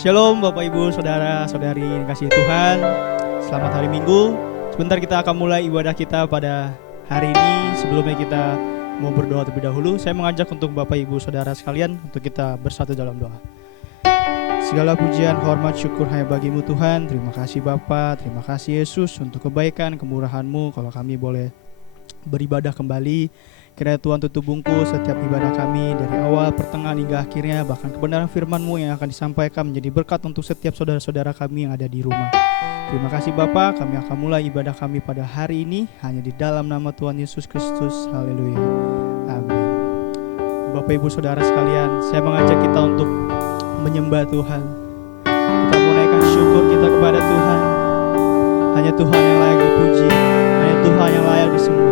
Shalom Bapak Ibu Saudara Saudari yang kasih Tuhan. Selamat hari Minggu. Sebentar kita akan mulai ibadah kita pada hari ini. Sebelumnya kita mau berdoa terlebih dahulu. Saya mengajak untuk Bapak Ibu Saudara sekalian untuk kita bersatu dalam doa. Segala pujian, hormat, syukur hanya bagimu Tuhan. Terima kasih Bapa, terima kasih Yesus untuk kebaikan, kemurahan-Mu. Kalau kami boleh beribadah kembali, kiranya Tuhan tutup bungkus setiap ibadah kami dari awal, pertengahan hingga akhirnya. Bahkan kebenaran firman-Mu yang akan disampaikan menjadi berkat untuk setiap saudara-saudara kami yang ada di rumah. Terima kasih Bapa, kami akan mulai ibadah kami pada hari ini hanya di dalam nama Tuhan Yesus Kristus. Haleluya. Amin. Bapak Ibu Saudara sekalian, saya mengajak kita untuk menyembah Tuhan. Kita menaikkan syukur kita kepada Tuhan. Hanya Tuhan yang layak dipuji, hanya Tuhan yang layak disembah.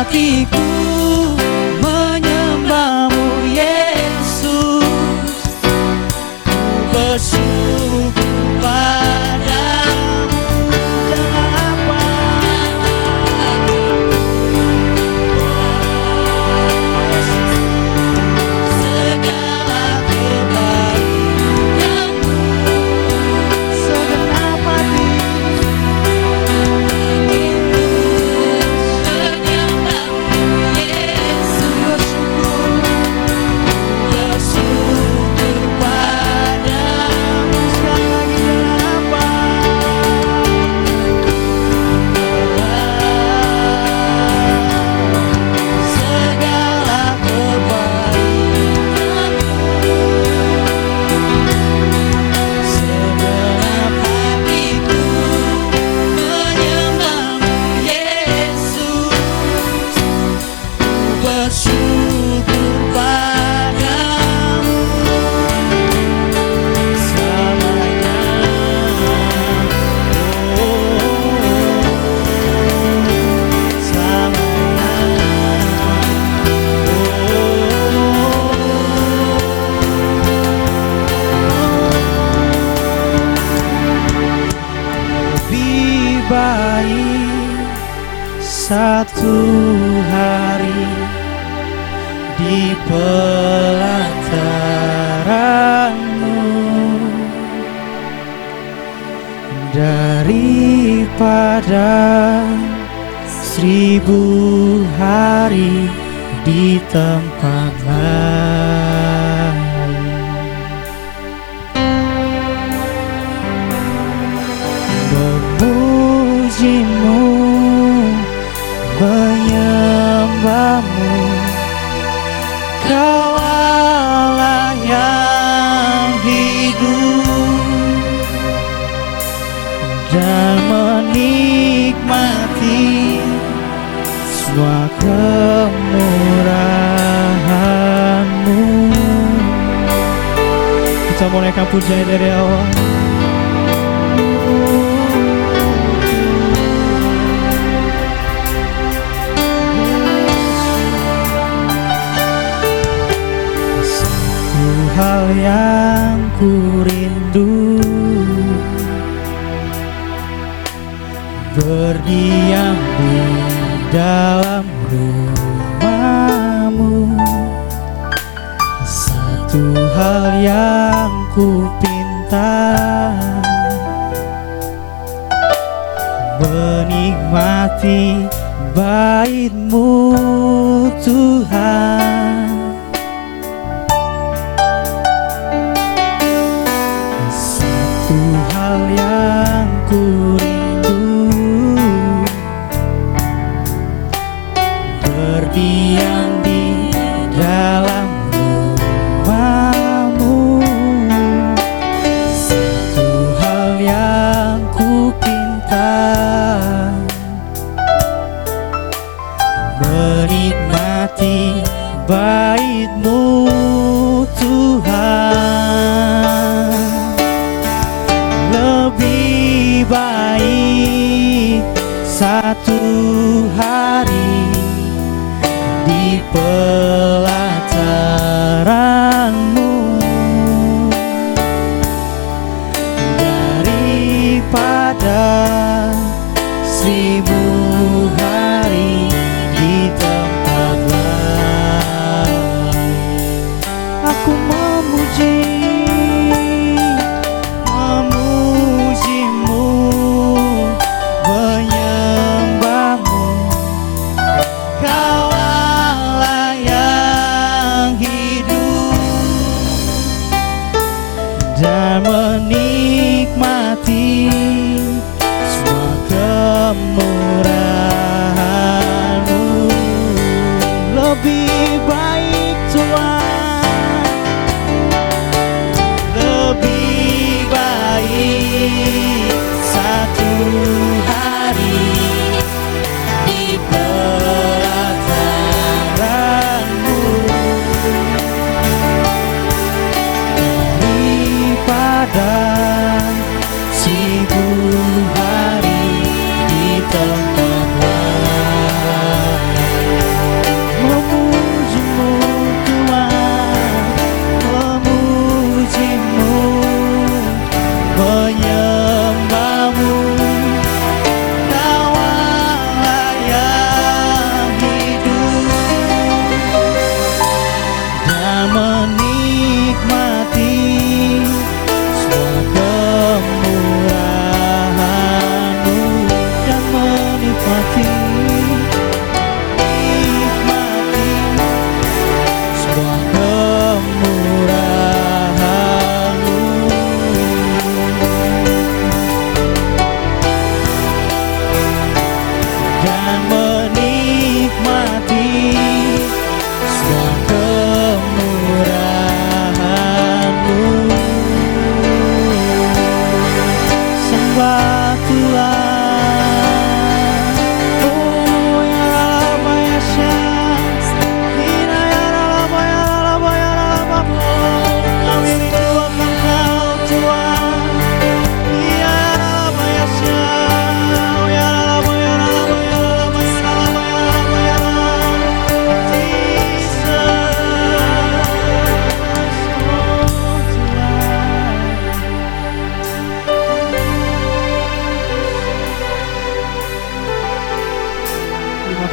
hatiku menyembahmu Yesus, ku bersyukur padamu. Satu hari di pelataranmu daripada 1000 hari di tempat lain. Memujimu, menyembahmu, Kau Allah yang hidup, dan menikmati semua kemurahan-Mu. Kita mau naikkan pujian dari awal. Hal yang ku rindu, berdiam di dalam rumah-Mu. Satu hal yang ku pinta, menikmati bait-Mu Tuhan. Hal yang ku rindu, berdiam di dalam rumah-Mu. Satu hal yang ku pinta, menikmati bait-Mu Tuhan. Lebih baik satu hari di pelataran-Mu daripada 1000 hari di tempat lain. Aku memuji, menyembahmu, Kau Allah yang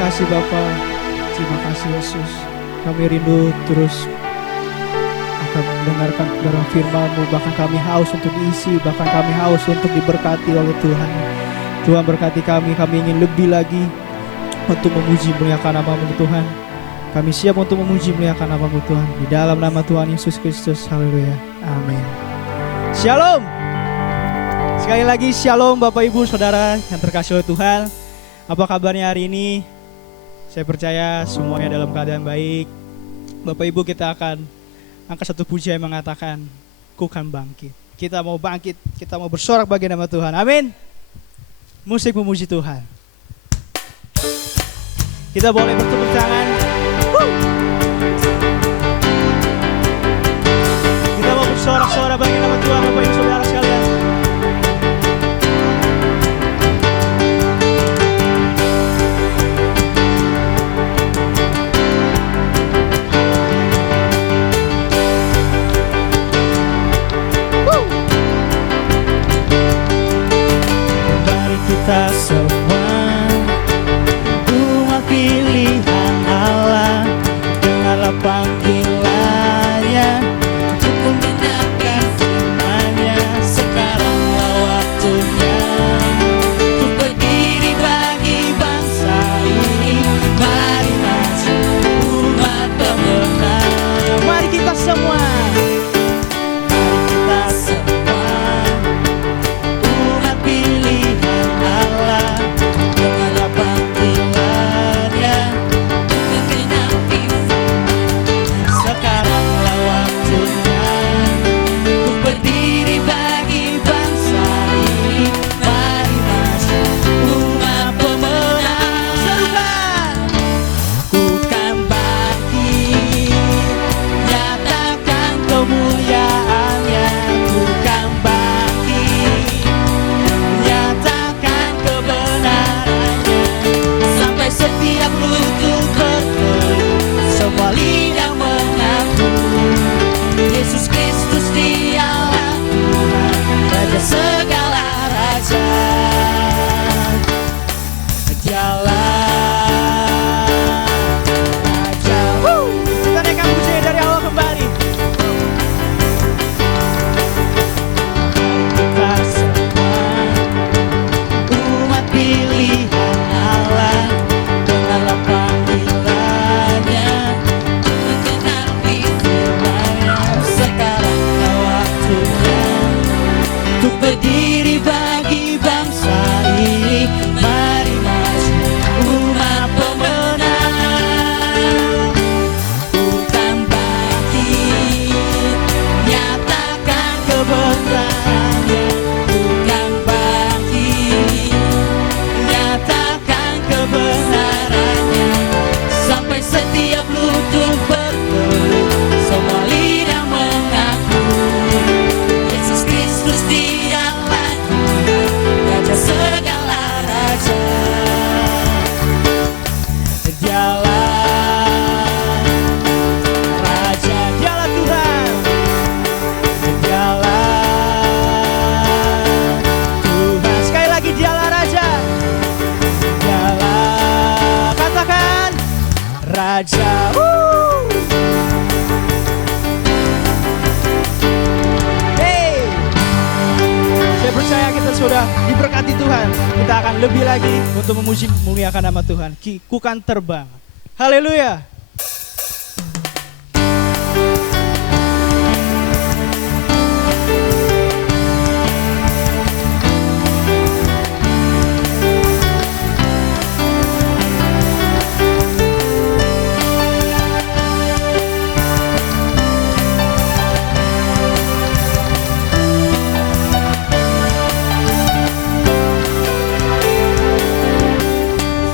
kasih Bapa, terima kasih Yesus. Kami rindu terus akan mendengarkan kebenaran firman-Mu. Bahkan kami haus untuk diisi, bahkan kami haus untuk diberkati oleh Tuhan. Tuhan berkati kami ingin lebih lagi untuk memuji muliakan nama-Mu Tuhan. Kami siap untuk memuji muliakan nama-Mu Tuhan. Di dalam nama Tuhan Yesus Kristus, haleluya, amin. Shalom. Sekali lagi shalom Bapak Ibu Saudara yang terkasih oleh Tuhan. Apa kabarnya hari ini? Saya percaya semuanya dalam keadaan baik. Bapak Ibu, kita akan angkat satu pujian yang mengatakan, ku kan bangkit. Kita mau bangkit, kita mau bersorak bagi nama Tuhan, amin. Musik memuji Tuhan. Kita boleh bertepuk tangan. Kita mau bersorak-sorak bagi nama Tuhan, Bapak Ibu Saudara sekalian. Mari kita semua umat pilihan Allah, dengarlah panggilannya untuk membenarkan firman-Nya. Sekaranglah waktunya untuk berdiri bagi bangsa ini. Mari maju umat pemenang. Mari kita semua. Mari kita semua umat pilihan Allah, dengarlah panggilannya untuk menggenapi firman-Nya. Sekaranglah waktunya untuk berdiri bagi bangsa ini. Mari maju umat pemenang. Serukan, ku kan bangkit, nyatakan kemuliaan-Nya. Ku kan bangkit, nyatakan kebenaran-Nya, sampai setiap lutut bertelut, semua lidah mengaku Yesus Kristus Dialah Tuhan, Raja segala raja. Dialah Raja. Kita naikkan pujian dari awal kembali. Kita semua umat pilihan Allah, dengarlah panggilannya untuk menggenapi firman-Nya. Sekaranglah waktunya untuk berdiri bagi bangsa ini. Mari maju umat pemenang. Bukan bangkit, nyatakan kebenaran-Nya. Bukan bangkit, nyatakan kebenaran-Nya, sampai setiap lutut bertelut, semua lidah mengaku Yesus Kristus Dialah Tuhan, Raja segala raja. Dialah Raja, Dialah Tuhan. Dialah Tuhan. Sekali lagi dialah Raja. Dialah, Katakan Raja. hey. Saya percaya kita sudah diberkati Tuhan. Kita akan lebih lagi untuk memuji muliakan nama Tuhan. Ku kan terbang. Haleluya.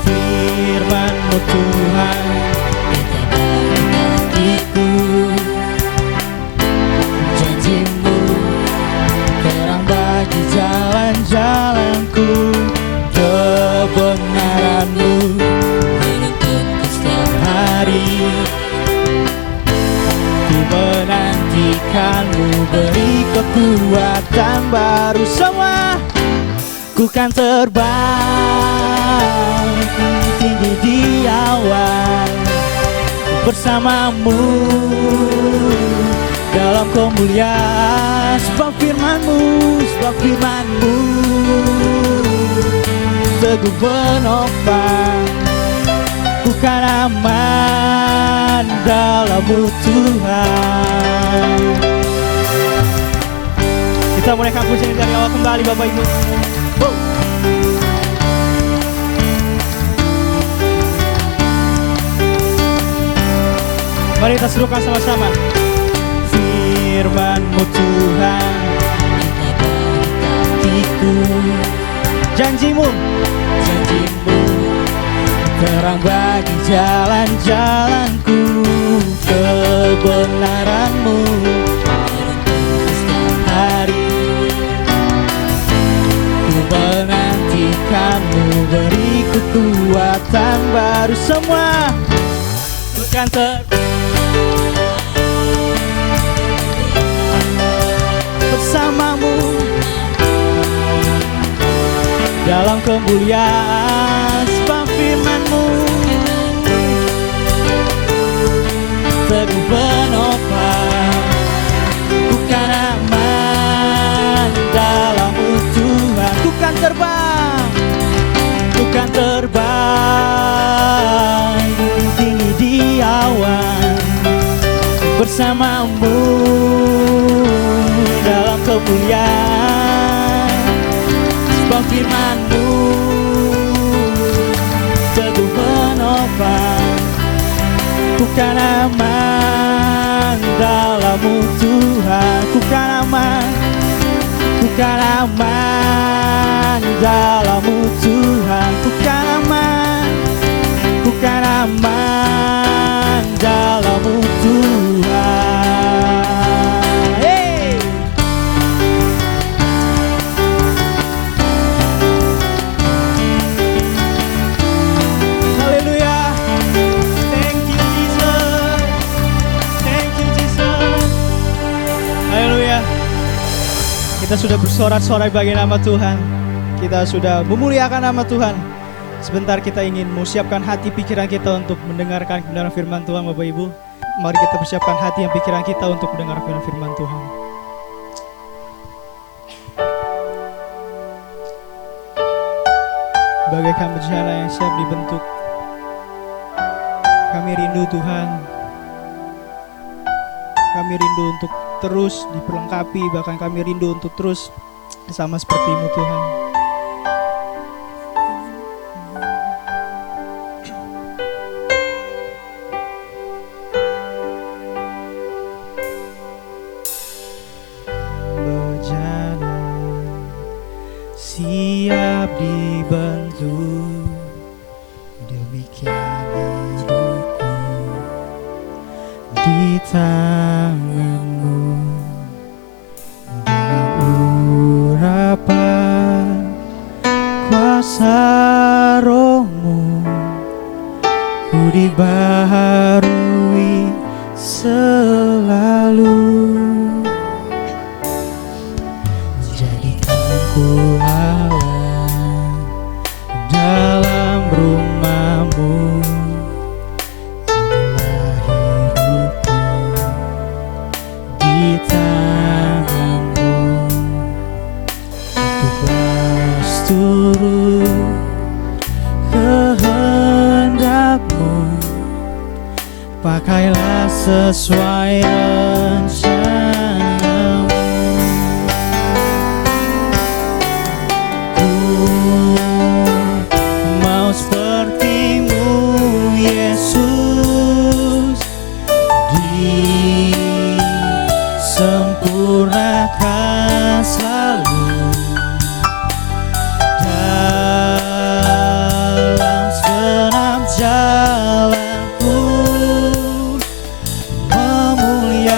Firman-Mu Tuhan, itu bagiku. Janji-Mu terang bagi jalan-jalanku. Kebenaran-Mu menuntunku setiap hari. Ku menantikan-Mu, beri kekuatan baru. Semua ku kan terbang tinggi di bersamamu dalam kemuliaan. Sebab firman-Mu teguh menopang, ku kan aman dalam-Mu Tuhan. Kita mulai kampus ini dari awal kembali Bapak Ibu. Mari kita serukan sama-sama. Firman-Mu Tuhan, hatiku, Janji-Mu terang bagi jalan-jalanku. Kebenaran-Mu hari ku menantikan-Mu, beri kekuatan baru semua. Bukan bersamamu dalam kemuliaan. Sebab firman-Mu teguh menopang, ku kan aman dalam-Mu Tuhan. Ku kan terbang tinggi di awan bersamamu dalam kemuliaan. Sebab firman-Mu teguh menopang, ku kan aman dalam-Mu Tuhan. Ku kan aman dalam-Mu Tuhan. Ku kan aman dalam-Mu Tuhan. Hey! Haleluya. Thank you Jesus. Haleluya. Kita sudah bersorak-sorai bagi nama Tuhan. Kita sudah memuliakan nama Tuhan. Sebentar kita ingin menyiapkan hati pikiran kita untuk mendengarkan kebenaran firman Tuhan Bapak Ibu. Mari kita persiapkan hati dan pikiran kita untuk mendengar firman Tuhan. Bagaikan bencana yang siap dibentuk, kami rindu Tuhan. Kami rindu untuk terus diperlengkapi, bahkan kami rindu untuk terus sama seperti-Mu Tuhan. Bejana siap dibentuk, demikian hidupku di tangan-Mu. Dengan urapan kuasa Roh-Mu, ku dibaharui selalu. Jadikanku Allah dalam rumah-Mu. Inilah hidupku di tangan-Mu. Tutuklah seluruh kehendak-Mu, pakailah sesuai rencana-Mu. Ku mau seperti-Mu Yesus, disempurnakan selalu dalam segenap jalanku, memuliakan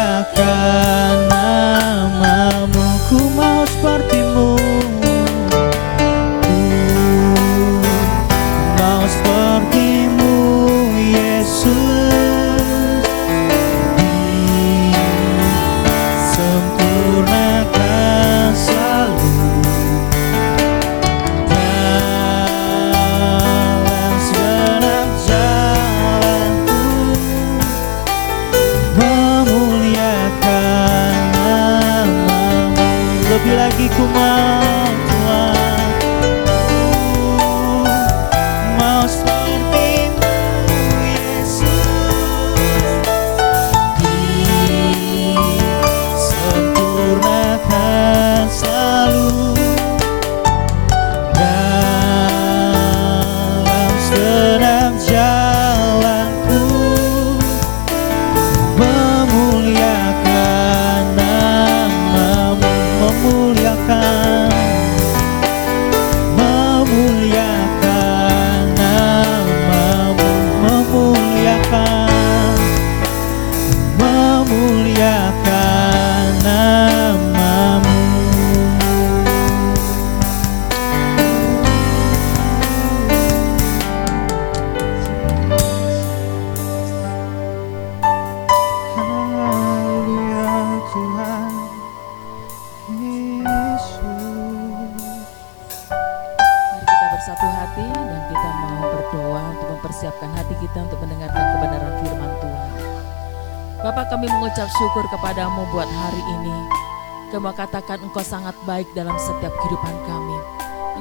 bersatu hati dan kita mau berdoa untuk mempersiapkan hati kita untuk mendengarkan kebenaran firman Tuhan. Bapa, kami mengucap syukur kepadamu buat hari ini. Kami katakan Engkau sangat baik dalam setiap kehidupan kami.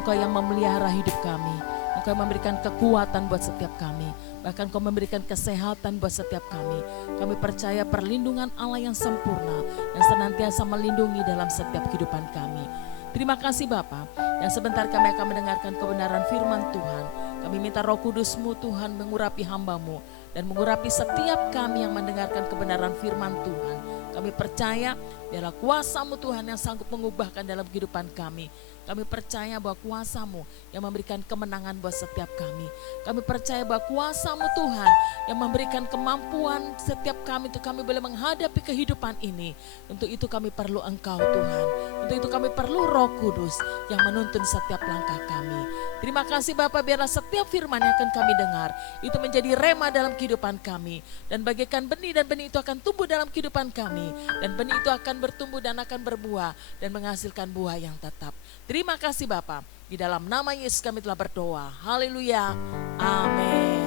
Engkau yang memelihara hidup kami. Engkau memberikan kekuatan buat setiap kami. Bahkan Engkau memberikan kesehatan buat setiap kami. Kami percaya perlindungan Allah yang sempurna dan senantiasa melindungi dalam setiap kehidupan kami. Terima kasih Bapa. Dan sebentar kami akan mendengarkan kebenaran firman Tuhan. Kami minta Roh Kudus-Mu Tuhan mengurapi hamba-Mu dan mengurapi setiap kami yang mendengarkan kebenaran firman Tuhan. Kami percaya biarlah kuasa-Mu Tuhan yang sanggup mengubahkan dalam kehidupan kami. Kami percaya bahwa kuasa-Mu yang memberikan kemenangan buat setiap kami. Kami percaya bahwa kuasa-Mu Tuhan yang memberikan kemampuan setiap kami untuk kami boleh menghadapi kehidupan ini. Untuk itu kami perlu Engkau Tuhan. Untuk itu kami perlu Roh Kudus yang menuntun setiap langkah kami. Terima kasih Bapak, biarlah setiap firman yang akan kami dengar itu menjadi rema dalam kehidupan kami. Dan bagaikan benih dan benih itu akan tumbuh dalam kehidupan kami. Dan benih itu akan bertumbuh dan akan berbuah dan menghasilkan buah yang tetap. Terima kasih Bapa. Di dalam nama Yesus kami telah berdoa. Haleluya. Amin.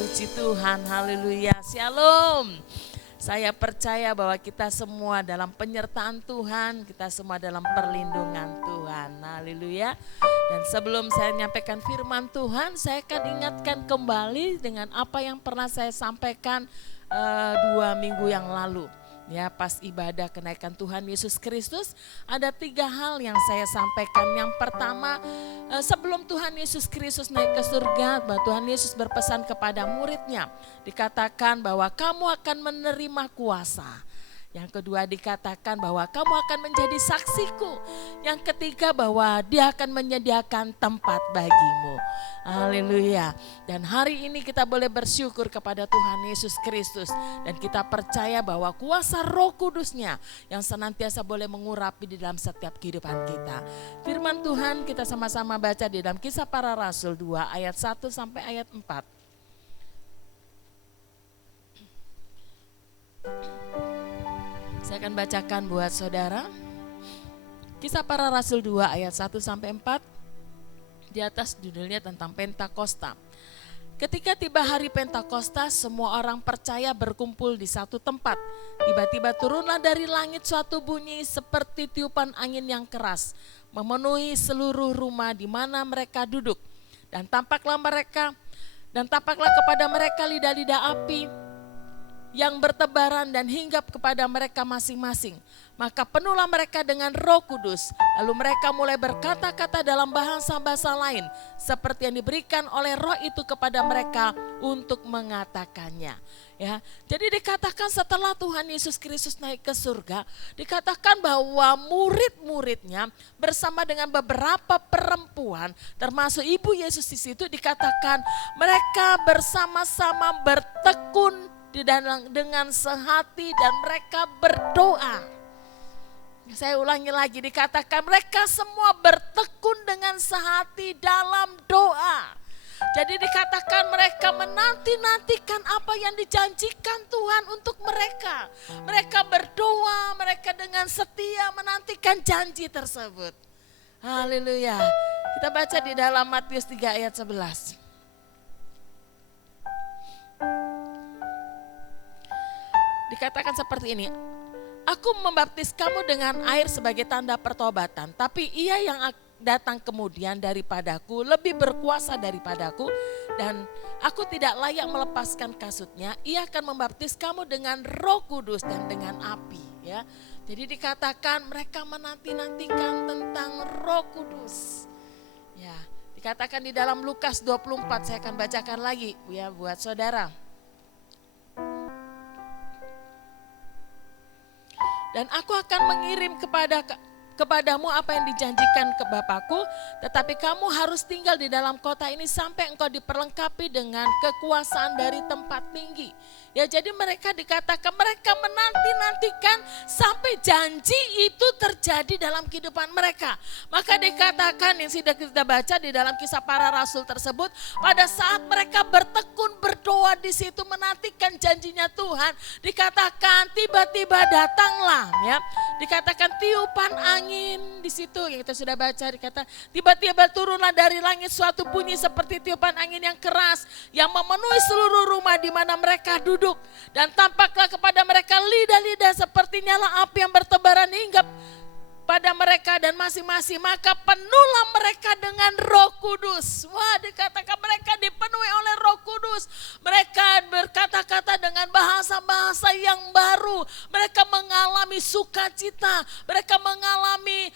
Puji Tuhan. Haleluya. Shalom. Saya percaya bahwa kita semua dalam penyertaan Tuhan. Kita semua dalam perlindungan Tuhan. Haleluya. Dan sebelum saya menyampaikan firman Tuhan, saya akan ingatkan kembali dengan apa yang pernah saya sampaikan 2 minggu yang lalu. Ya, pas ibadah kenaikan Tuhan Yesus Kristus, ada 3 hal yang saya sampaikan. Yang pertama, sebelum Tuhan Yesus Kristus naik ke surga, bahwa Tuhan Yesus berpesan kepada muridnya, dikatakan bahwa kamu akan menerima kuasa. Yang kedua dikatakan bahwa kamu akan menjadi saksiku. Yang ketiga bahwa Dia akan menyediakan tempat bagimu. Haleluya. Dan hari ini kita boleh bersyukur kepada Tuhan Yesus Kristus. Dan kita percaya bahwa kuasa Roh Kudus-Nya yang senantiasa boleh mengurapi di dalam setiap kehidupan kita. Firman Tuhan kita sama-sama baca di dalam Kisah Para Rasul 2 ayat 1 sampai ayat 4. Saya akan bacakan buat saudara. Kisah Para Rasul 2 ayat 1 sampai 4. Di atas judulnya tentang Pentakosta. Ketika tiba hari Pentakosta, semua orang percaya berkumpul di satu tempat. Tiba-tiba turunlah dari langit suatu bunyi seperti tiupan angin yang keras, memenuhi seluruh rumah di mana mereka duduk. Dan tampaklah kepada mereka lidah-lidah api yang bertebaran dan hinggap kepada mereka masing-masing. Maka penuhlah mereka dengan Roh Kudus. Lalu mereka mulai berkata-kata dalam bahasa-bahasa lain seperti yang diberikan oleh Roh itu kepada mereka untuk mengatakannya. Ya, jadi dikatakan setelah Tuhan Yesus Kristus naik ke surga, dikatakan bahwa murid-muridnya bersama dengan beberapa perempuan, termasuk Ibu Yesus di situ, dikatakan mereka bersama-sama bertekun dengan sehati dan mereka berdoa. Saya ulangi lagi, dikatakan mereka semua bertekun dengan sehati dalam doa. Jadi dikatakan mereka menanti-nantikan apa yang dijanjikan Tuhan untuk mereka. Mereka berdoa, mereka dengan setia menantikan janji tersebut. Haleluya. Kita baca di dalam Matius 3 ayat 11. Dikatakan seperti ini, aku membaptis kamu dengan air sebagai tanda pertobatan, tapi Ia yang datang kemudian daripadaku lebih berkuasa daripadaku, dan aku tidak layak melepaskan kasutnya. Ia akan membaptis kamu dengan Roh Kudus dan dengan api. Ya, jadi dikatakan mereka menanti-nantikan tentang Roh Kudus. Ya, dikatakan di dalam Lukas 24, saya akan bacakan lagi ya buat saudara. Dan aku akan mengirim kepadamu apa yang dijanjikan ke Bapakku, tetapi kamu harus tinggal di dalam kota ini sampai engkau diperlengkapi dengan kekuasaan dari tempat tinggi. Ya, jadi mereka dikatakan mereka menanti-nantikan sampai janji itu terjadi dalam kehidupan mereka. Maka dikatakan yang sudah kita baca di dalam Kisah Para Rasul tersebut, pada saat mereka bertekun berdoa di situ menantikan janjinya Tuhan, dikatakan tiba-tiba datanglah, ya. Dikatakan tiupan angin di situ yang kita sudah baca, dikatakan tiba-tiba turunlah dari langit suatu bunyi seperti tiupan angin yang keras yang memenuhi seluruh rumah di mana mereka duduk. Dan tampaklah kepada mereka lidah-lidah seperti nyala api yang bertebaran hingga pada mereka dan masing-masing. Maka penuhlah mereka dengan Roh Kudus. Wah, dikatakan mereka dipenuhi oleh Roh Kudus. Mereka berkata-kata dengan bahasa-bahasa yang baru. Mereka mengalami sukacita. Mereka mengalami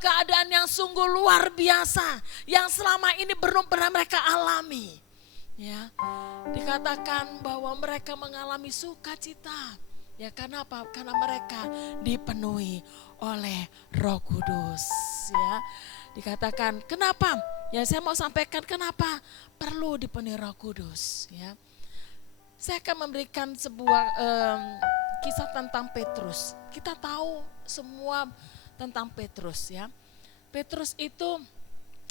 keadaan yang sungguh luar biasa. Yang selama ini belum pernah mereka alami. Ya, dikatakan bahwa mereka mengalami sukacita. Ya, karena apa? Karena mereka dipenuhi oleh Roh Kudus. Ya, dikatakan kenapa? Ya, saya mau sampaikan kenapa perlu dipenuhi Roh Kudus. Ya, saya akan memberikan sebuah kisah tentang Petrus. Kita tahu semua tentang Petrus. Ya, Petrus itu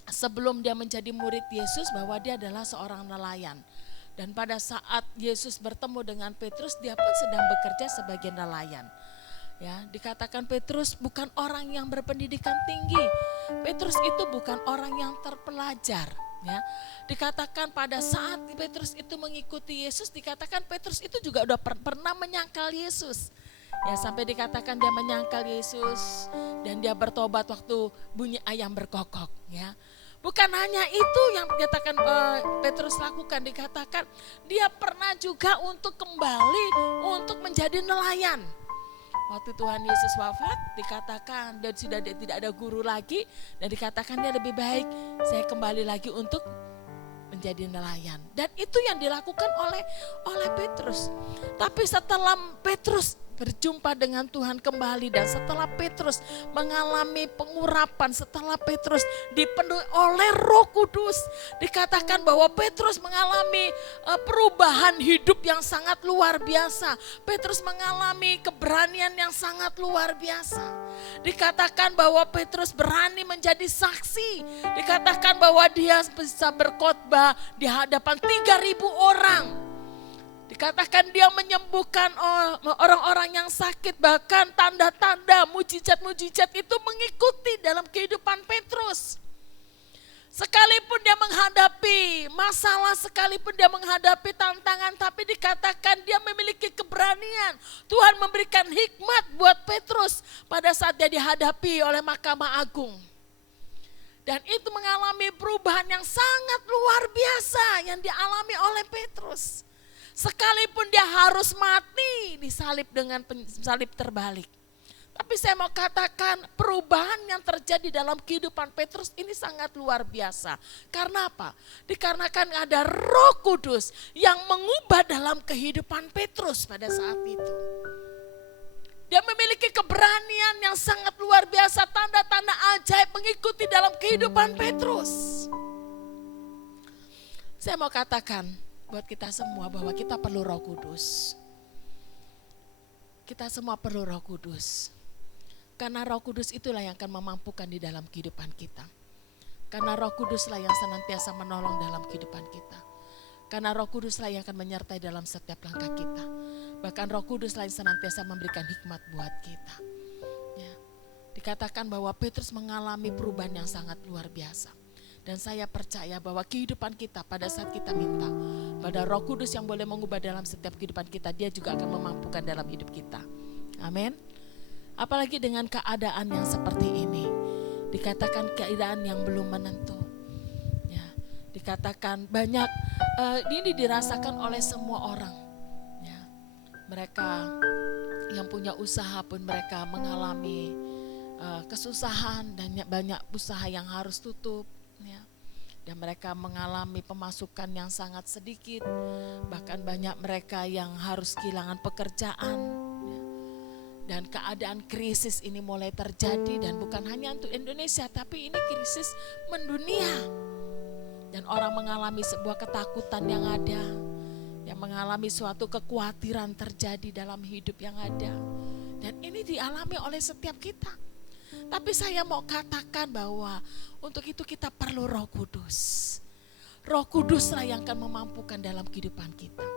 sebelum dia menjadi murid Yesus bahwa dia adalah seorang nelayan. Dan pada saat Yesus bertemu dengan Petrus, dia pun sedang bekerja sebagai nelayan. Ya, dikatakan Petrus bukan orang yang berpendidikan tinggi. Petrus itu bukan orang yang terpelajar. Ya, dikatakan pada saat Petrus itu mengikuti Yesus, dikatakan Petrus itu juga udah pernah menyangkal Yesus. Ya, sampai dikatakan dia menyangkal Yesus dan dia bertobat waktu bunyi ayam berkokok. Ya, bukan hanya itu yang dikatakan Petrus lakukan, dikatakan dia pernah juga untuk kembali untuk menjadi nelayan. Waktu Tuhan Yesus wafat, dikatakan dan sudah tidak ada guru lagi dan dikatakan dia lebih baik saya kembali lagi untuk menjadi nelayan. Dan itu yang dilakukan oleh Petrus. Tapi setelah Petrus berjumpa dengan Tuhan kembali dan setelah Petrus mengalami pengurapan, setelah Petrus dipenuhi oleh Roh Kudus, dikatakan bahwa Petrus mengalami perubahan hidup yang sangat luar biasa. Petrus mengalami keberanian yang sangat luar biasa. Dikatakan bahwa Petrus berani menjadi saksi. Dikatakan bahwa dia bisa berkhotbah di hadapan 3.000 orang. Dikatakan dia menyembuhkan orang-orang yang sakit, bahkan tanda-tanda mujizat-mujizat itu mengikuti dalam kehidupan Petrus. Sekalipun dia menghadapi masalah, sekalipun dia menghadapi tantangan, tapi dikatakan dia memiliki keberanian. Tuhan memberikan hikmat buat Petrus pada saat dia dihadapi oleh Mahkamah Agung. Dan itu mengalami perubahan yang sangat luar biasa yang dialami oleh Petrus. Sekalipun dia harus mati disalib dengan salib terbalik. Tapi saya mau katakan perubahan yang terjadi dalam kehidupan Petrus ini sangat luar biasa. Karena apa? Dikarenakan ada Roh Kudus yang mengubah dalam kehidupan Petrus pada saat itu. Dia memiliki keberanian yang sangat luar biasa, tanda-tanda ajaib mengikuti dalam kehidupan Petrus. Saya mau katakan buat kita semua bahwa kita perlu Roh Kudus. Kita semua perlu Roh Kudus. Karena Roh Kudus itulah yang akan memampukan di dalam kehidupan kita. Karena Roh Kuduslah yang senantiasa menolong dalam kehidupan kita. Karena Roh Kuduslah yang akan menyertai dalam setiap langkah kita. Bahkan Roh Kuduslah yang senantiasa memberikan hikmat buat kita. Ya. Dikatakan bahwa Petrus mengalami perubahan yang sangat luar biasa. Dan saya percaya bahwa kehidupan kita pada saat kita minta pada Roh Kudus yang boleh mengubah dalam setiap kehidupan kita, dia juga akan memampukan dalam hidup kita. Amin. Apalagi dengan keadaan yang seperti ini. Dikatakan keadaan yang belum menentu. Ya, dikatakan banyak ini dirasakan oleh semua orang. Ya, mereka yang punya usaha pun mereka mengalami kesusahan dan banyak usaha yang harus tutup. Ya. Dan mereka mengalami pemasukan yang sangat sedikit, bahkan banyak mereka yang harus kehilangan pekerjaan. Ya. Dan keadaan krisis ini mulai terjadi dan bukan hanya untuk Indonesia, tapi ini krisis mendunia. Dan orang mengalami sebuah ketakutan yang ada. yang mengalami suatu kekhawatiran terjadi dalam hidup yang ada. Dan ini dialami oleh setiap kita. Tapi saya mau katakan bahwa untuk itu kita perlu Roh Kudus. Roh Kuduslah yang akan memampukan dalam kehidupan kita.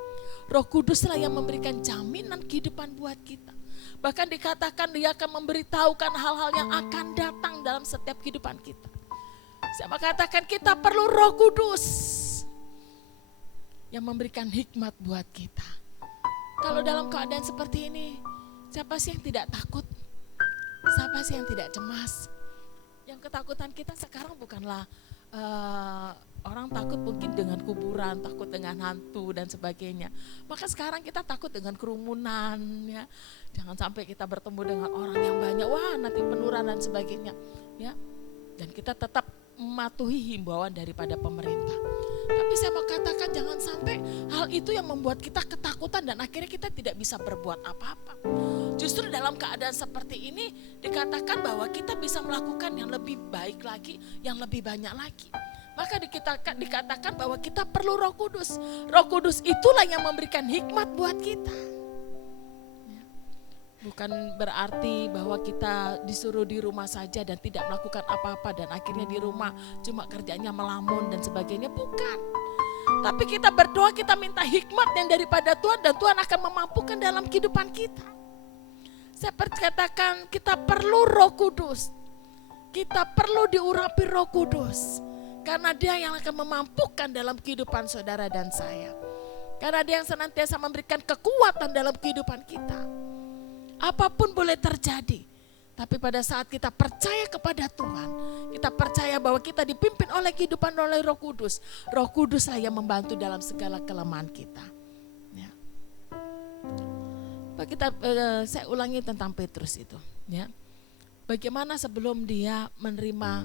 Roh Kuduslah yang memberikan jaminan kehidupan buat kita. Bahkan dikatakan Dia akan memberitahukan hal-hal yang akan datang dalam setiap kehidupan kita. Saya mau katakan kita perlu Roh Kudus yang memberikan hikmat buat kita. Kalau dalam keadaan seperti ini, siapa sih yang tidak takut? Siapa sih yang tidak cemas? Yang ketakutan kita sekarang bukanlah orang takut mungkin dengan kuburan, takut dengan hantu dan sebagainya. Maka sekarang kita takut dengan kerumunan, ya. Jangan sampai kita bertemu dengan orang yang banyak, wah nanti penurunan dan sebagainya, ya. Dan kita tetap mematuhi himbauan daripada pemerintah. Tapi saya mau katakan jangan sampai hal itu yang membuat kita ketakutan dan akhirnya kita tidak bisa berbuat apa-apa. Justru dalam keadaan seperti ini dikatakan bahwa kita bisa melakukan yang lebih baik lagi, yang lebih banyak lagi. Maka dikatakan bahwa kita perlu Roh Kudus. Roh Kudus itulah yang memberikan hikmat buat kita. Bukan berarti bahwa kita disuruh di rumah saja dan tidak melakukan apa-apa dan akhirnya di rumah cuma kerjanya melamun dan sebagainya, bukan. Tapi kita berdoa, kita minta hikmat yang daripada Tuhan dan Tuhan akan memampukan dalam kehidupan kita. Saya katakan kita perlu Roh Kudus. Kita perlu diurapi Roh Kudus. Karena Dia yang akan memampukan dalam kehidupan saudara dan saya. Karena Dia yang senantiasa memberikan kekuatan dalam kehidupan kita. Apapun boleh terjadi, tapi pada saat kita percaya kepada Tuhan, kita percaya bahwa kita dipimpin oleh kehidupan oleh Roh Kudus. Roh Kuduslah yang membantu dalam segala kelemahan kita. Ya. Saya ulangi tentang Petrus itu. Ya. Bagaimana sebelum dia menerima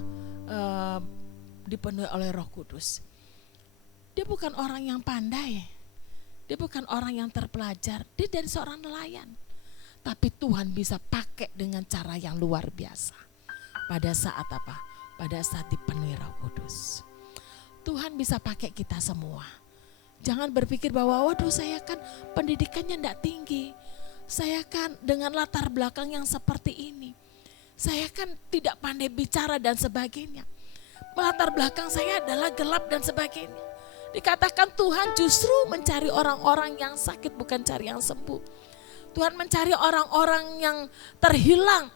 dipenuhi oleh Roh Kudus. Dia bukan orang yang pandai, dia bukan orang yang terpelajar, dia dari seorang nelayan. Tapi Tuhan bisa pakai dengan cara yang luar biasa. Pada saat apa? Pada saat dipenuhi Roh Kudus. Tuhan bisa pakai kita semua. Jangan berpikir bahwa waduh saya kan pendidikannya enggak tinggi. Saya kan dengan latar belakang yang seperti ini. Saya kan tidak pandai bicara dan sebagainya. Latar belakang saya adalah gelap dan sebagainya. Dikatakan Tuhan justru mencari orang-orang yang sakit, bukan cari yang sembuh. Tuhan mencari orang-orang yang terhilang.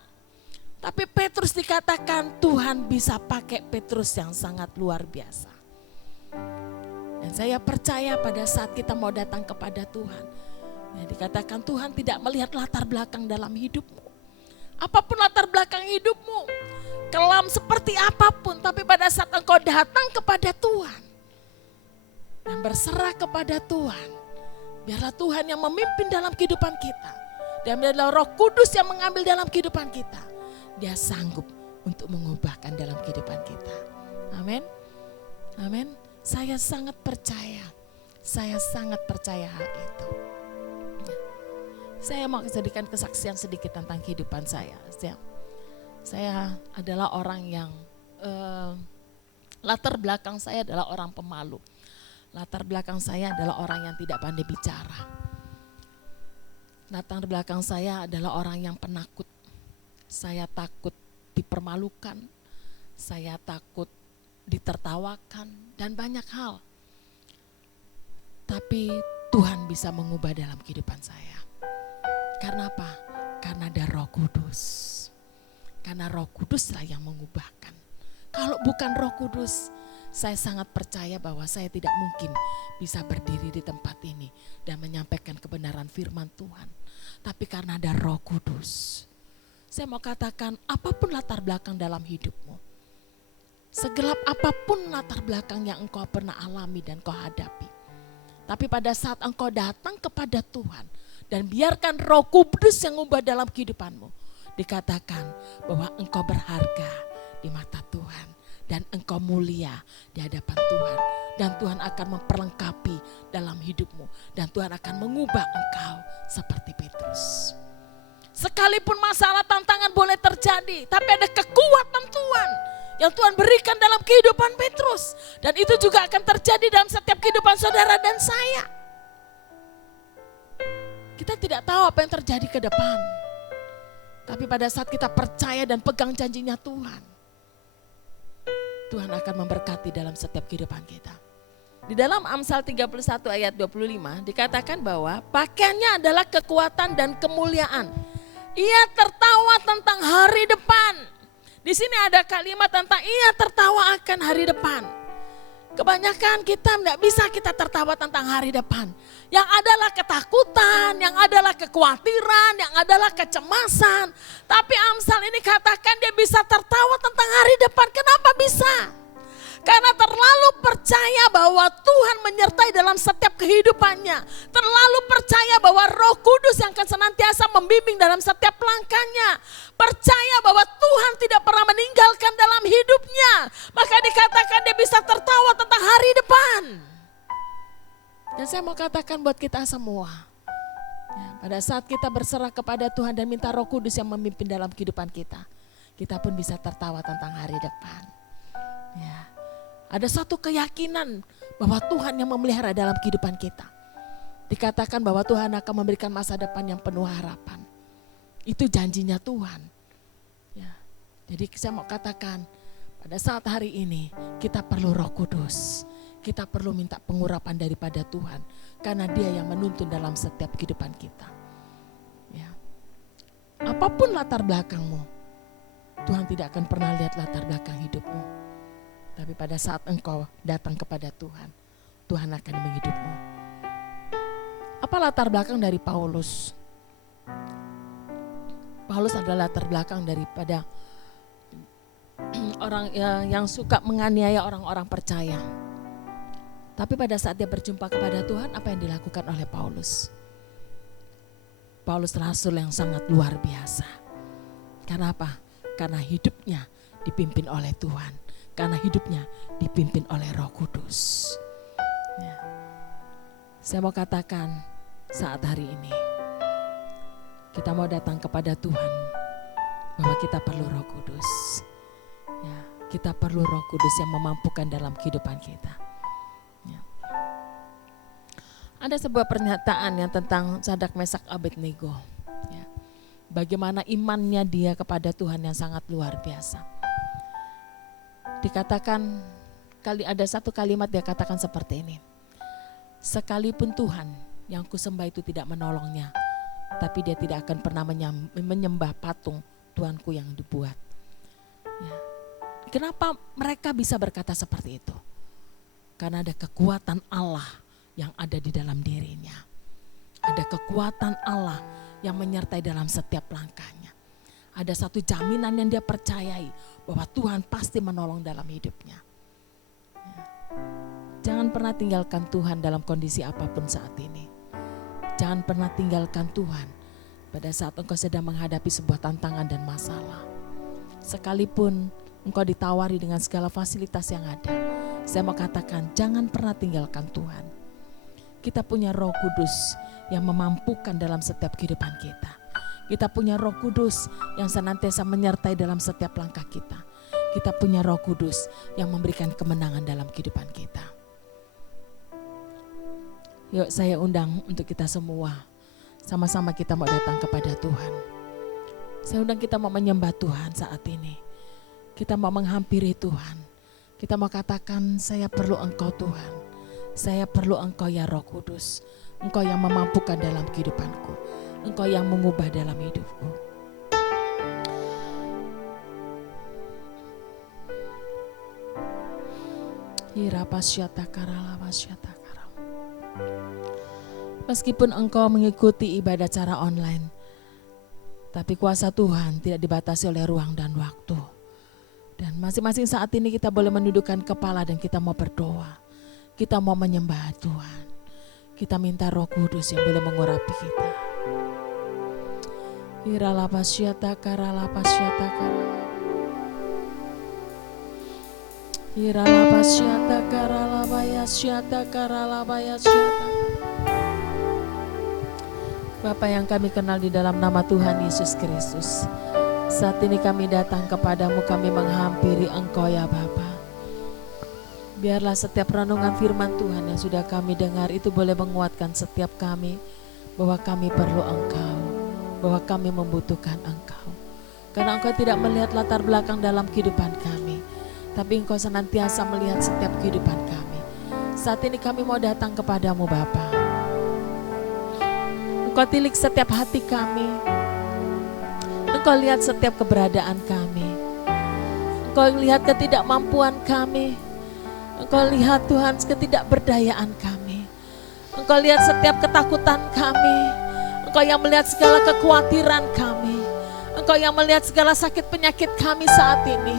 Tapi Petrus dikatakan Tuhan bisa pakai Petrus yang sangat luar biasa. Dan saya percaya pada saat kita mau datang kepada Tuhan, ya dikatakan Tuhan tidak melihat latar belakang dalam hidupmu. Apapun latar belakang hidupmu, kelam seperti apapun, tapi pada saat engkau datang kepada Tuhan dan berserah kepada Tuhan, biarlah Tuhan yang memimpin dalam kehidupan kita. Dan biarlah Roh Kudus yang mengambil dalam kehidupan kita. Dia sanggup untuk mengubahkan dalam kehidupan kita. Amin. Amin. Saya sangat percaya. Saya sangat percaya hal itu. Saya mau jadikan kesaksian sedikit tentang kehidupan saya. Saya adalah orang yang latar belakang saya adalah orang pemalu. Latar belakang saya adalah orang yang tidak pandai bicara. Latar belakang saya adalah orang yang penakut. Saya takut dipermalukan. Saya takut ditertawakan dan banyak hal. Tapi Tuhan bisa mengubah dalam kehidupan saya. Karena apa? Karena ada Roh Kudus. Karena Roh Kuduslah yang mengubahkan. Kalau bukan Roh Kudus, saya sangat percaya bahwa saya tidak mungkin bisa berdiri di tempat ini dan menyampaikan kebenaran firman Tuhan. Tapi karena ada Roh Kudus, saya mau katakan apapun latar belakang dalam hidupmu, segelap apapun latar belakang yang engkau pernah alami dan kau hadapi, tapi pada saat engkau datang kepada Tuhan dan biarkan Roh Kudus yang ubah dalam kehidupanmu, dikatakan bahwa engkau berharga di mata Tuhan. Dan engkau mulia di hadapan Tuhan. Dan Tuhan akan memperlengkapi dalam hidupmu. Dan Tuhan akan mengubah engkau seperti Petrus. Sekalipun masalah tantangan boleh terjadi, tapi ada kekuatan Tuhan yang Tuhan berikan dalam kehidupan Petrus. Dan itu juga akan terjadi dalam setiap kehidupan saudara dan saya. Kita tidak tahu apa yang terjadi ke depan. Tapi pada saat kita percaya dan pegang janjinya Tuhan, Tuhan akan memberkati dalam setiap kehidupan kita. Di dalam Amsal 31 ayat 25 dikatakan bahwa pakaiannya adalah kekuatan dan kemuliaan. Ia tertawa tentang hari depan. Di sini ada kalimat tentang ia tertawa akan hari depan. Kebanyakan kita tidak bisa kita tertawa tentang hari depan. Yang adalah ketakutan, yang adalah kekhawatiran, yang adalah kecemasan. Tapi Amsal ini katakan dia bisa tertawa tentang hari depan. Kenapa bisa? Karena terlalu percaya bahwa Tuhan menyertai dalam setiap kehidupannya. Terlalu percaya bahwa Roh Kudus yang akan senantiasa membimbing dalam setiap langkahnya. Percaya bahwa Tuhan tidak pernah meninggalkan dalam hidupnya. Maka dikatakan dia bisa tertawa tentang hari depan. Dan saya mau katakan buat kita semua. Ya, pada saat kita berserah kepada Tuhan dan minta Roh Kudus yang memimpin dalam kehidupan kita. Kita pun bisa tertawa tentang hari depan. Ya. Ada satu keyakinan bahwa Tuhan yang memelihara dalam kehidupan kita. Dikatakan bahwa Tuhan akan memberikan masa depan yang penuh harapan. Itu janjinya Tuhan. Ya. Jadi saya mau katakan pada saat hari ini kita perlu Roh Kudus. Kita perlu minta pengurapan daripada Tuhan. Karena dia yang menuntun dalam setiap kehidupan kita. Ya. Apapun latar belakangmu, Tuhan tidak akan pernah lihat latar belakang hidupmu. Tapi pada saat engkau datang kepada Tuhan, Tuhan akan menghidupmu. Apa latar belakang dari Paulus? Paulus adalah latar belakang daripada orang yang suka menganiaya orang-orang percaya. Tapi pada saat dia berjumpa kepada Tuhan, apa yang dilakukan oleh Paulus? Paulus rasul yang sangat luar biasa. Karena apa? Karena hidupnya dipimpin oleh Tuhan. Karena hidupnya dipimpin oleh Roh Kudus. Ya. Saya mau katakan saat hari ini kita mau datang kepada Tuhan bahwa kita perlu Roh Kudus. Ya, kita perlu Roh Kudus yang memampukan dalam kehidupan kita. Ya. Ada sebuah pernyataan yang tentang Sadrak Mesak Abednego. Ya. Bagaimana imannya dia kepada Tuhan yang sangat luar biasa. Dikatakan, ada satu kalimat dia katakan seperti ini. Sekalipun Tuhan yang kusembah itu tidak menolongnya, tapi dia tidak akan pernah menyembah patung Tuhanku yang dibuat. Ya. Kenapa mereka bisa berkata seperti itu? Karena ada kekuatan Allah yang ada di dalam dirinya. Ada kekuatan Allah yang menyertai dalam setiap langkahnya. Ada satu jaminan yang dia percayai bahwa Tuhan pasti menolong dalam hidupnya. Ya. Jangan pernah tinggalkan Tuhan dalam kondisi apapun saat ini. Jangan pernah tinggalkan Tuhan pada saat engkau sedang menghadapi sebuah tantangan dan masalah. Sekalipun engkau ditawari dengan segala fasilitas yang ada, saya mau katakan jangan pernah tinggalkan Tuhan. Kita punya Roh Kudus yang memampukan dalam setiap kehidupan kita. Kita punya Roh Kudus yang senantiasa menyertai dalam setiap langkah kita. Kita punya Roh Kudus yang memberikan kemenangan dalam kehidupan kita. Yuk saya undang untuk kita semua. Sama-sama kita mau datang kepada Tuhan. Saya undang kita mau menyembah Tuhan saat ini. Kita mau menghampiri Tuhan. Kita mau katakan saya perlu Engkau Tuhan. Saya perlu Engkau ya Roh Kudus. Engkau yang memampukan dalam kehidupanku. Engkau yang mengubah dalam hidupku. Meskipun engkau mengikuti ibadah cara online, tapi kuasa Tuhan tidak dibatasi oleh ruang dan waktu. Dan masing-masing saat ini kita boleh menundukkan kepala dan kita mau berdoa. Kita mau menyembah Tuhan. Kita minta Roh Kudus yang boleh mengurapi kita. Iralapasyata karalapasyata karalapasyata. Iralapasyata karalapasyata karalapasyata. Bapa yang kami kenal di dalam nama Tuhan Yesus Kristus, saat ini kami datang kepadamu, kami menghampiri Engkau ya Bapa. Biarlah setiap renungan firman Tuhan yang sudah kami dengar itu boleh menguatkan setiap kami, bahwa kami perlu Engkau, bahwa kami membutuhkan Engkau. Karena Engkau tidak melihat latar belakang dalam kehidupan kami, tapi Engkau senantiasa melihat setiap kehidupan kami. Saat ini kami mau datang kepadamu Bapa. Engkau tilik setiap hati kami. Engkau lihat setiap keberadaan kami. Engkau lihat ketidakmampuan kami. Engkau lihat Tuhan ketidakberdayaan kami. Engkau lihat setiap ketakutan kami. Engkau yang melihat segala kekhawatiran kami. Engkau yang melihat segala sakit penyakit kami saat ini.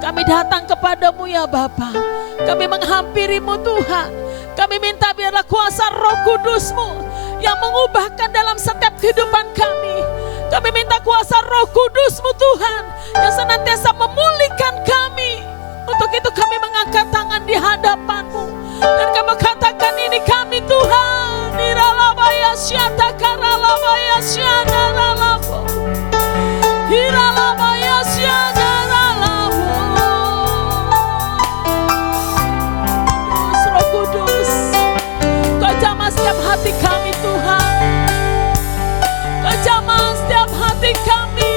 Kami datang kepadamu ya Bapa. Kami menghampirimu Tuhan. Kami minta biarlah kuasa Roh Kudus-Mu yang mengubahkan dalam setiap kehidupan kami. Kami minta kuasa Roh Kudus-Mu Tuhan yang senantiasa memulihkan kami. Untuk itu kami mengangkat tangan di hadapan-Mu. Dan kami katakan ini kami Tuhan. Iralabaya syata karalabaya syana lalabo. Iralabaya syana lalabo. Kudus, Roh Kudus. Kau jamah setiap hati kami Tuhan. Kau jamah setiap hati kami.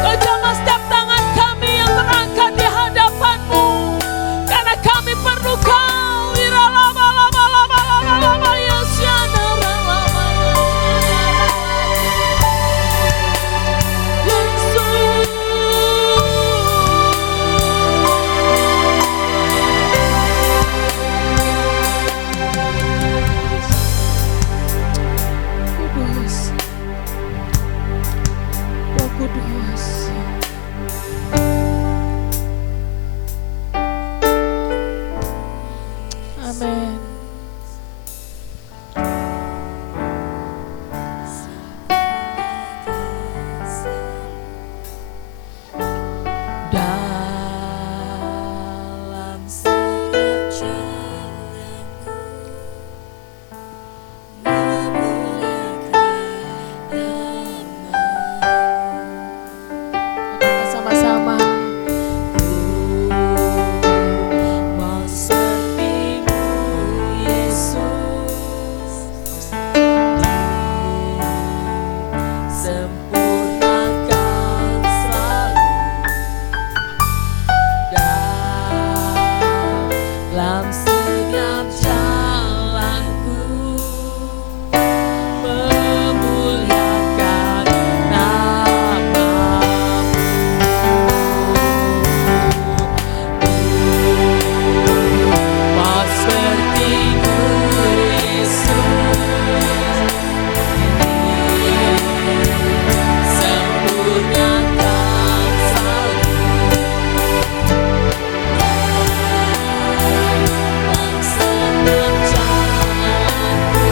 Kau jamah setiap tangan kami yang terangkat di hadapan-Mu. Karena kami perlu Kau. Iralabalabalabalabalaba ya syana lalaba. Yesus. Kudus. Roh Kudus. Amin. Dalam setiap jalanku sama-sama. Mau seperti-Mu Yesus, sempurnakan selalu dalam setiap jalanku, memuliakan nama-Mu. Mau seperti-Mu Yesus, sempurnakan selalu dalam setiap jalanku,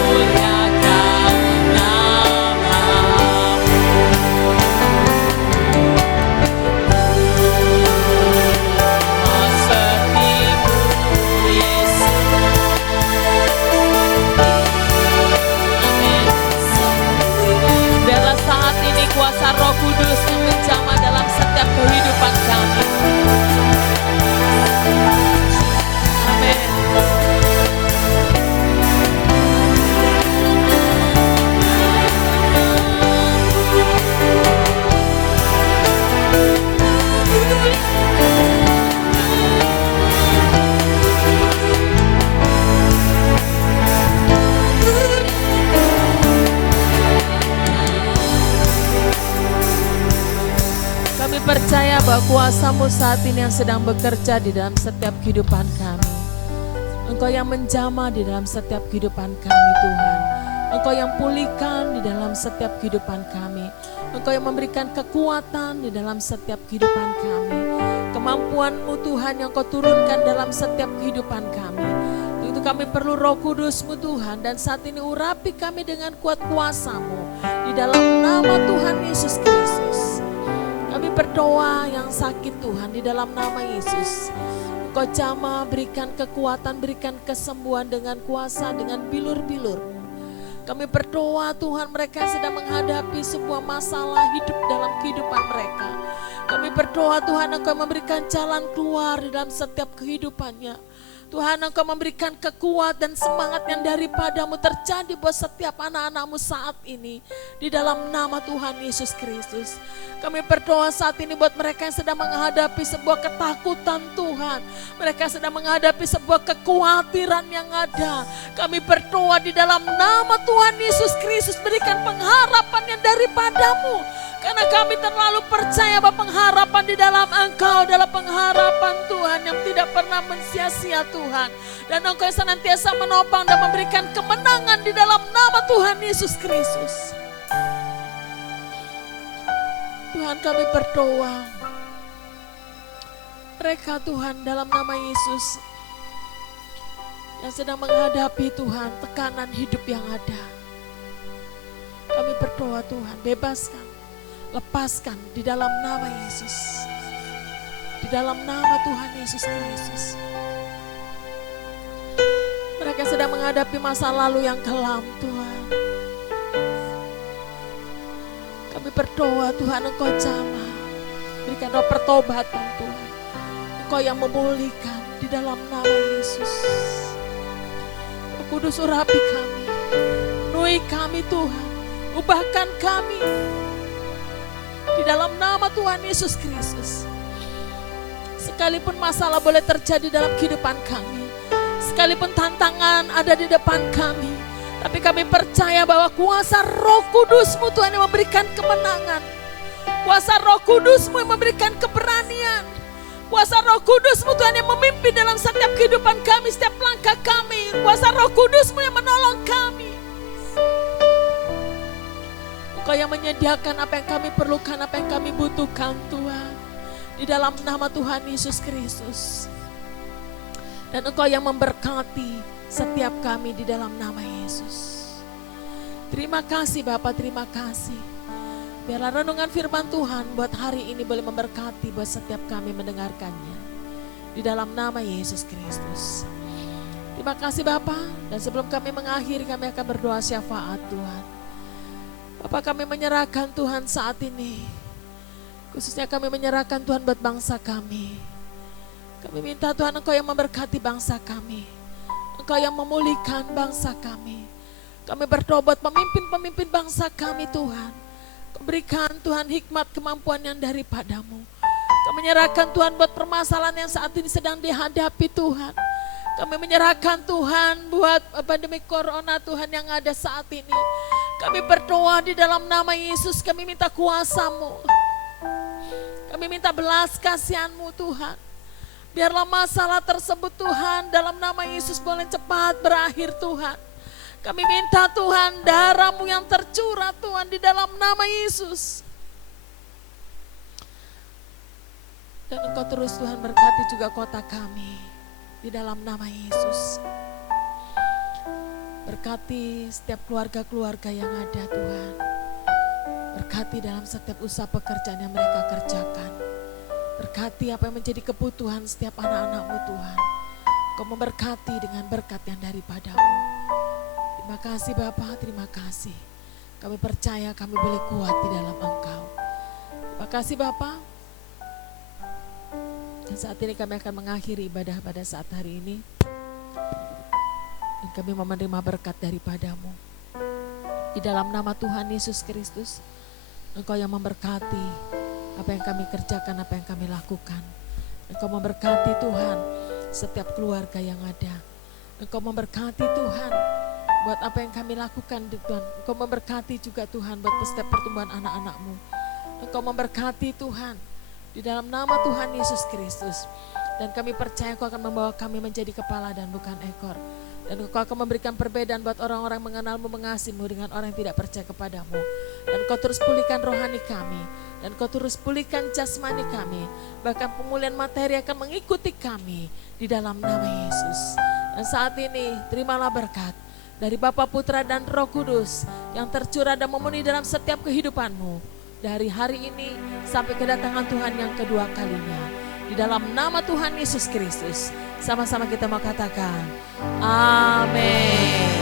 memuliakan nama-Mu. Mau seperti-Mu Yesus. Amin. Biarlah saat ini kuasa Roh Kudus yang menjamah dalam setiap kehidupan kami. Amin. Kami percaya bahwa kuasa-Mu saat ini yang sedang bekerja di dalam setiap kehidupan kami. Engkau yang menjamah di dalam setiap kehidupan kami Tuhan. Engkau yang pulihkan di dalam setiap kehidupan kami. Engkau yang memberikan kekuatan di dalam setiap kehidupan kami. Kemampuan-Mu Tuhan yang Kau turunkan dalam setiap kehidupan kami. Untuk itu kami perlu Roh Kudus-Mu Tuhan. Dan saat ini urapi kami dengan kuat kuasa-Mu. Di dalam nama Tuhan Yesus Kristus. Kami berdoa yang sakit Tuhan di dalam nama Yesus. Engkau jamah, berikan kekuatan, berikan kesembuhan dengan kuasa, dengan bilur-bilur-Mu. Kami berdoa Tuhan, mereka sedang menghadapi sebuah masalah hidup dalam kehidupan mereka. Kami berdoa Tuhan, Engkau memberikan jalan keluar di dalam setiap kehidupannya. Tuhan, Engkau memberikan kekuatan dan semangat yang daripadamu terjadi buat setiap anak-anakmu saat ini. Di dalam nama Tuhan Yesus Kristus. Kami berdoa saat ini buat mereka yang sedang menghadapi sebuah ketakutan Tuhan. Mereka sedang menghadapi sebuah kekhawatiran yang ada. Kami berdoa di dalam nama Tuhan Yesus Kristus, berikan pengharapan yang daripadamu. Karena kami terlalu percaya bahwa pengharapan di dalam Engkau adalah pengharapan Tuhan yang tidak pernah mensia-sia Tuhan. Dan Engkau yang senantiasa menopang dan memberikan kemenangan di dalam nama Tuhan Yesus Kristus. Tuhan, kami berdoa. Mereka Tuhan dalam nama Yesus yang sedang menghadapi Tuhan tekanan hidup yang ada. Kami berdoa Tuhan, bebaskan, lepaskan di dalam nama Yesus. Di dalam nama Tuhan Yesus Kristus. Mereka sedang menghadapi masa lalu yang kelam Tuhan. Kami berdoa Tuhan, Engkau jamah. Berikan roh pertobatan Tuhan. Engkau yang memulihkan di dalam nama Yesus. Roh Kudus urapi kami. Penuhi kami Tuhan. Ubahkan kami. Di dalam nama Tuhan Yesus Kristus. Sekalipun masalah boleh terjadi dalam kehidupan kami, sekalipun tantangan ada di depan kami, tapi kami percaya bahwa kuasa Roh Kudus-Mu Tuhan yang memberikan kemenangan. Kuasa Roh Kudus-Mu yang memberikan keberanian. Kuasa Roh Kudus-Mu Tuhan yang memimpin dalam setiap kehidupan kami, setiap langkah kami. Kuasa Roh Kudus-Mu yang menolong kami. Engkau yang menyediakan apa yang kami perlukan, apa yang kami butuhkan Tuhan. Di dalam nama Tuhan Yesus Kristus. Dan Engkau yang memberkati setiap kami di dalam nama Yesus. Terima kasih Bapa, terima kasih. Biarlah renungan firman Tuhan buat hari ini boleh memberkati buat setiap kami mendengarkannya. Di dalam nama Yesus Kristus. Terima kasih Bapa. Dan sebelum kami mengakhiri, kami akan berdoa syafaat Tuhan. Bapa, kami menyerahkan Tuhan saat ini. Khususnya kami menyerahkan Tuhan buat bangsa kami. Kami minta Tuhan Engkau yang memberkati bangsa kami. Engkau yang memulihkan bangsa kami. Kami berdoa buat pemimpin-pemimpin bangsa kami Tuhan. Berikan Tuhan hikmat kemampuan yang daripadamu. Kami menyerahkan Tuhan buat permasalahan yang saat ini sedang dihadapi Tuhan. Kami menyerahkan Tuhan buat pandemi corona Tuhan yang ada saat ini. Kami berdoa di dalam nama Yesus, kami minta kuasa-Mu. Kami minta belas kasihan-Mu Tuhan. Biarlah masalah tersebut Tuhan dalam nama Yesus boleh cepat berakhir Tuhan. Kami minta Tuhan darah-Mu yang tercurah Tuhan di dalam nama Yesus. Dan Engkau terus Tuhan berkati juga kota kami di dalam nama Yesus. Berkati setiap keluarga-keluarga yang ada Tuhan. Berkati dalam setiap usaha pekerjaan yang mereka kerjakan. Berkati apa yang menjadi kebutuhan setiap anak-anak-Mu Tuhan. Kau memberkati dengan berkat yang daripadamu. Terima kasih Bapa, terima kasih. Kami percaya kami boleh kuat di dalam Engkau. Terima kasih Bapa. Dan saat ini kami akan mengakhiri ibadah pada saat hari ini. Dan kami mau menerima berkat daripadamu. Di dalam nama Tuhan Yesus Kristus. Engkau yang memberkati apa yang kami kerjakan, apa yang kami lakukan. Engkau memberkati Tuhan setiap keluarga yang ada. Engkau memberkati Tuhan buat apa yang kami lakukan Tuhan. Engkau memberkati juga Tuhan buat setiap pertumbuhan anak-anak-Mu. Engkau memberkati Tuhan di dalam nama Tuhan Yesus Kristus. Dan kami percaya Engkau akan membawa kami menjadi kepala dan bukan ekor. Dan Engkau akan memberikan perbedaan buat orang-orang mengenal-Mu, mengasihi-Mu dengan orang yang tidak percaya kepadamu. Dan Engkau terus pulihkan rohani kami. Dan Engkau terus pulihkan jasmani kami. Bahkan pemulihan materi akan mengikuti kami di dalam nama Yesus. Dan saat ini terimalah berkat dari Bapa, Putra dan Roh Kudus yang tercurah dan memenuhi dalam setiap kehidupan-Mu. Dari hari ini sampai kedatangan Tuhan yang kedua kalinya. Di dalam nama Tuhan Yesus Kristus. Sama-sama kita mau katakan, amin.